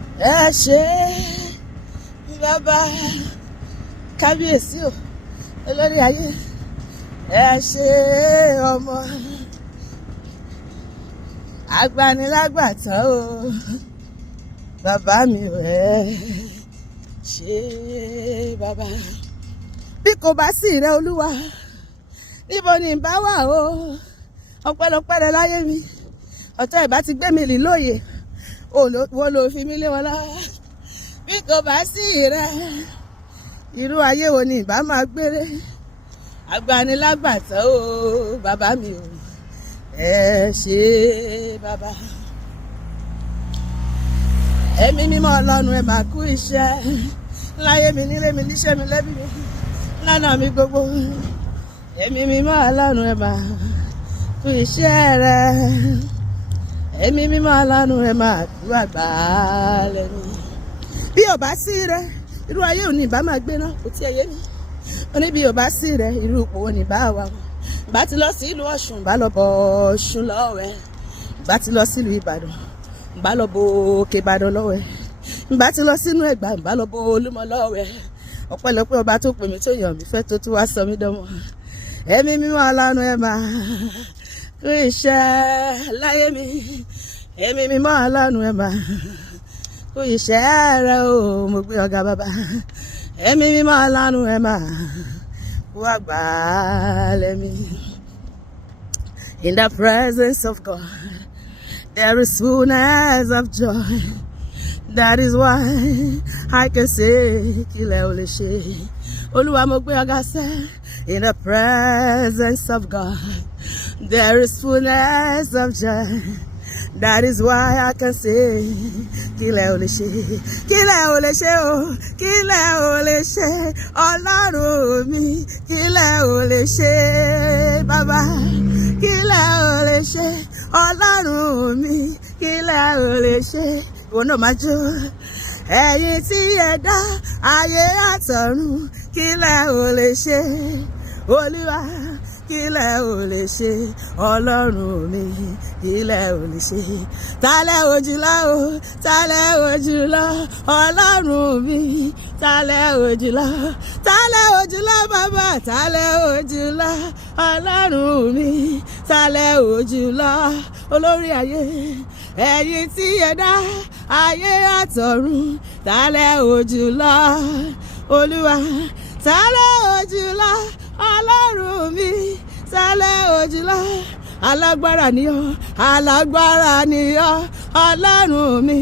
ẹ ṣé bàbá kábíyèsí o olórí ayé, ẹ ṣé ọmọ agbanilagbatan o bàbá mi ò ẹ ṣé bàbá. Bí kò bá sí rẹ olúwa níbo ni ìbá wà o, ọpẹ́lọpẹ́ rẹ láyé mi, ọ̀tá ìbá ti gbé mi lì lóye, wọ́n ló fi mí lé wọn lá. Bí kò bá sí rẹ irú ayé wo ni ìbá máa gbére, agbanilagbatan o bàbá mi o ẹ ṣé bàbá. Ẹ̀mí mímọ́ Ọlọ́run ẹ máa kú iṣẹ́ láyé mi, nílé mi, níṣẹ́ mi, lẹ́bí mi, lọ́nà mi gbogbo. Ẹ̀mí mímọ́ Ọlọ́run ẹ máa kú iṣẹ́ rẹ, ẹ̀mí mímọ́ Ọlọ́run ẹ máa kú àgbálẹ̀ mi. Bí ò bá sí rẹ irú ayé ò ní ìbá máa gbé náà, kò tí ẹ yé mi. Ó ní bí ò bá sí rẹ irú ipò wo ni ìbá wà wọ́n. Ìbá ti lọ sí ìlú Ọ̀ṣun, ìbá lọ bọ Ọ̀ṣun lọ́wẹ́. Ìbá ti lọ sílùú Ìbàdàn, ìbá lọ bọ Òkè Ìbàdàn lọ́wẹ́. Ìbá ti lọ sínú Ẹ̀gbá, ìbá lọ bọ Olúmọ lọ́wẹ́. Ọpẹ́lọpẹ́ ọba tó pè mí tó yàn mí fẹ́ tó tún wá sọ mí dánmọ́. Ẹ̀mí mímọ́ Ọlọ́run ẹ máa kú iṣẹ́ láyé mi, ẹ̀mí mímọ́ Ọlọ́run ẹ máa kú iṣẹ́ rẹ o, mo gbé ọ̀gá bàbá. Ẹ̀mí mímọ́ Ọlọ́run ẹ máa kú àgbálẹ̀ mi. In the presence of God there is fullness of joy. That is why I can say kílẹ̀ ò lè ṣe. Olúwa mo gbé ọ̀gá sẹ́. In the presence of God there is fullness of joy. That is why I can say kílẹ̀ ò lè ṣe. Kílẹ̀ ò lè ṣe o, kílẹ̀ ò lè ṣe Ọlọ́run mi, kílẹ̀ ò lè ṣe bàbá, kílẹ̀ ò lè ṣe Ọlọ́run mi, kílẹ̀ ò lè ṣe. Ìwọ náà máa jó. Ẹ̀yin tí ẹ dá ayé àtọ̀run, kílẹ̀ ò lè ṣe Olúwa, kílẹ̀ ò lè ṣe Ọlọ́run mi, kílẹ̀ ò lè ṣe. Tálẹ̀ òjìlá o, tálẹ̀ òjìlá Ọlọ́run mi, tálẹ̀ òjìlá, tálẹ̀ òjìlá bàbá, tálẹ̀ òjìlá Ọlọ́run mi, tálẹ̀ òjìlá olórí ayé. Ẹ̀yin tí ẹ dá ayé àtọ̀run, tálẹ̀ òjìlá Olúwa, tálẹ̀ òjìlá Ọlọ́run mi, tálẹ̀ òjìlá. Alágbára ni ọ́, alágbára ni ọ́ Ọlọ́run mi.